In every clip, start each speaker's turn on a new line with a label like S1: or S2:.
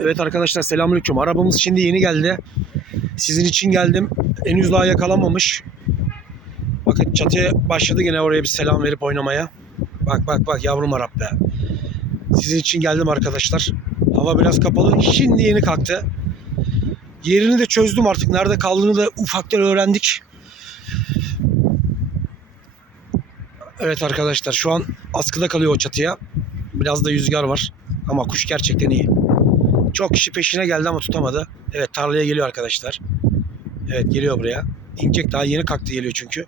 S1: Evet arkadaşlar selamünaleyküm. Arabamız şimdi yeni geldi. Sizin için geldim. Henüz daha yakalanmamış. Bakın çatıya başladı gene oraya bir selam verip oynamaya. Bak bak bak yavrum Arap be. Sizin için geldim arkadaşlar. Hava biraz kapalı. Şimdi yeni kalktı. Yerini de çözdüm artık. Nerede kaldığını da ufaktan öğrendik. Evet arkadaşlar şu an askıda kalıyor o çatıya. Biraz da rüzgar var. Ama kuş gerçekten iyi. Çok kişi peşine geldi ama tutamadı. Evet tarlaya geliyor arkadaşlar. Evet geliyor buraya. İnecek daha yeni kalktı geliyor çünkü.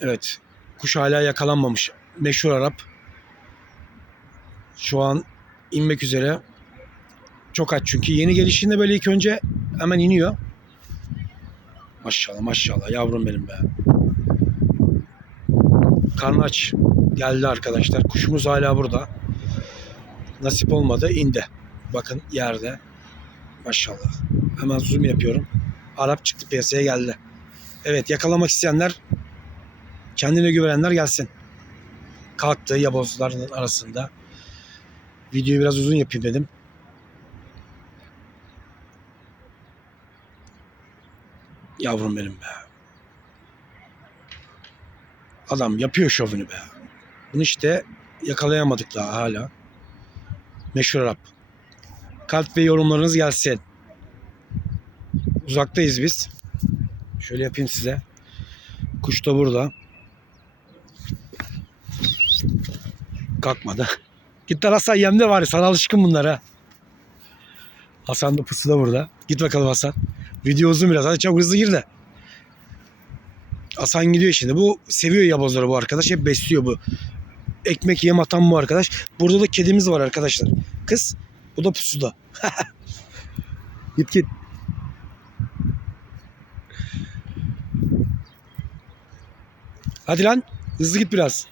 S1: Evet. Kuş hala yakalanmamış. Meşhur Arap. Şu an inmek üzere. Çok aç çünkü. Yeni gelişinde böyle ilk önce hemen iniyor. Maşallah maşallah yavrum benim be. Karnı aç. Geldi arkadaşlar. Kuşumuz hala burada. Nasip olmadı. indi. Bakın yerde. Maşallah. Hemen zoom yapıyorum. Arap çıktı piyasaya geldi. Evet yakalamak isteyenler kendine güvenenler gelsin. Kalktı yabozların arasında. Videoyu biraz uzun yapayım dedim. Yavrum benim be. Adam yapıyor şovunu be. Bunu işte yakalayamadık daha hala. Meşhur Arap. Kalp ve yorumlarınız gelsin. Uzaktayız biz. Şöyle yapayım size. Kuş da burada. Kalkmadı. Git lan Hasan yemde var. Sana alışkın bunlara. Hasan da pusu da burada. Git bakalım Hasan. Video uzun biraz. Hadi çabuk hızlı gir de. Hasan gidiyor şimdi. Bu seviyor yabozları bu arkadaş. Hep besliyor bu. Ekmek yem atan bu arkadaş. Burada da kedimiz var arkadaşlar. Kız. Bu da pusuda. git git. Hadi lan. Hızlı git biraz.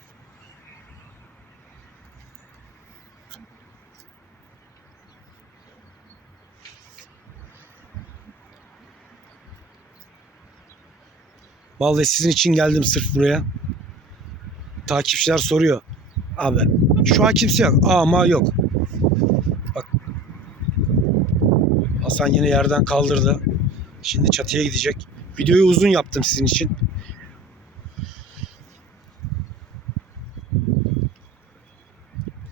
S1: Vallahi sizin için geldim sırf buraya. Takipçiler soruyor. Abi şu an kimse yok. Ama yok. Bak. Hasan yine yerden kaldırdı. Şimdi çatıya gidecek. Videoyu uzun yaptım sizin için.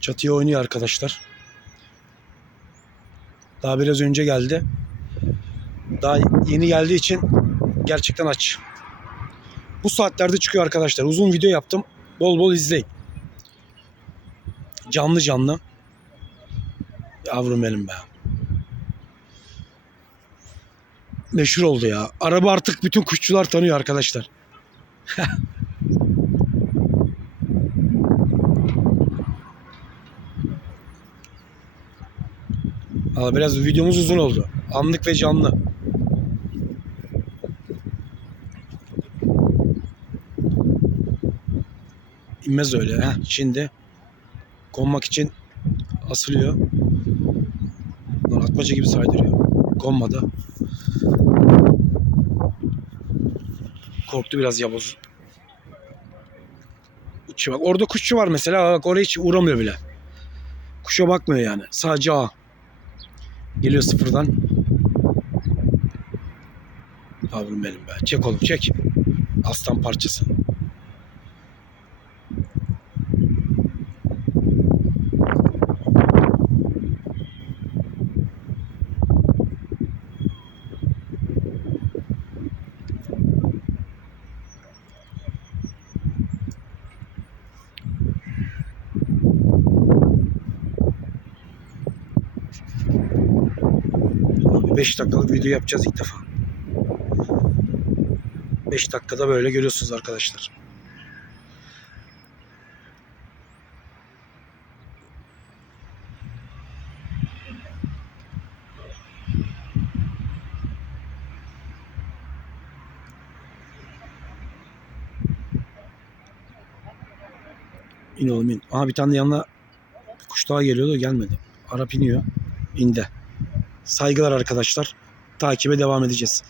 S1: Çatıya oynuyor arkadaşlar. Daha biraz önce geldi. Daha yeni geldiği için gerçekten aç. Bu saatlerde çıkıyor arkadaşlar. Uzun video yaptım. Bol bol izleyin. Canlı canlı. Yavrum benim be. Meşhur oldu ya. Araba artık bütün kuşçular tanıyor arkadaşlar. Valla biraz videomuz uzun oldu. Anlık ve canlı. İnmez öyle. Heh, şimdi konmak için asılıyor. Lan atmaca gibi saydırıyor. Konmadı. Korktu biraz yavuz. Uçuyor. Bak orada kuşçu var mesela. Bak oraya hiç uğramıyor bile. Kuşa bakmıyor yani. Sadece ağ. Geliyor sıfırdan. Yavrum benim be. Çek oğlum çek. Aslan parçası. 5 dakikalık video yapacağız ilk defa. 5 dakikada böyle görüyorsunuz arkadaşlar. İn oğlum in. Aha bir tane yanına kuş daha geliyordu gelmedi. Arap iniyor. İndi. Saygılar arkadaşlar. Takibe devam edeceğiz.